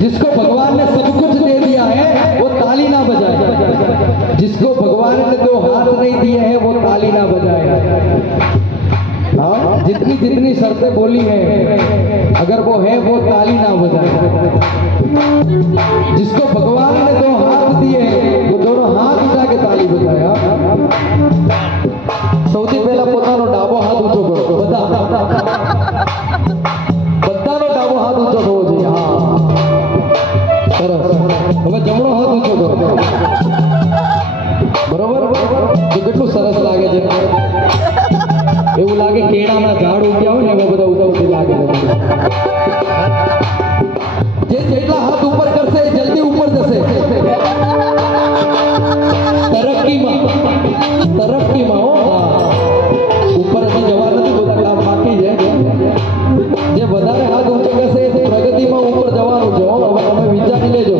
जिसको भगवान ने सब कुछ दे दिया है वो ताली ना बजाए, जिसको भगवान ने दो हाथ नहीं दिए हैं वो ताली ना बजाए। हाँ, जितनी जितनी शर्तें बोली हैं अगर वो है वो ताली ना बजाए। जिसको भगवान ने दो हाथ दिए वो दोनों हाथ उठा के ताली बजाया। સૌથી પહેલા પોતાનો ડાબો હાથ ઊંચો કરો બધા, બધાનો ડાબો હાથ ઊંચો થવો જોઈએ। હા સરસ, હવે જમણો હાથ ઊંચો કરો, બરોબર? તો કેટલું સરસ લાગે છે, એવું લાગે કેળાના ઝાડ ઉગ્યા હોય ને એવા બધા ઉગવતી લાગે છે। જે જેટલા હાથ ઉપર કરશે જલ્દી ઉપર જશે તરક્કીમાં, તરક્કીમાં। હો ઉપર હજી જવા નથી, બધા કામ બાકી છે। જે વધારે હાથ ઊંચો કરશે એ પ્રગતિમાં ઉપર જવાનું છે। હો હવે તમે વિચારી લેજો।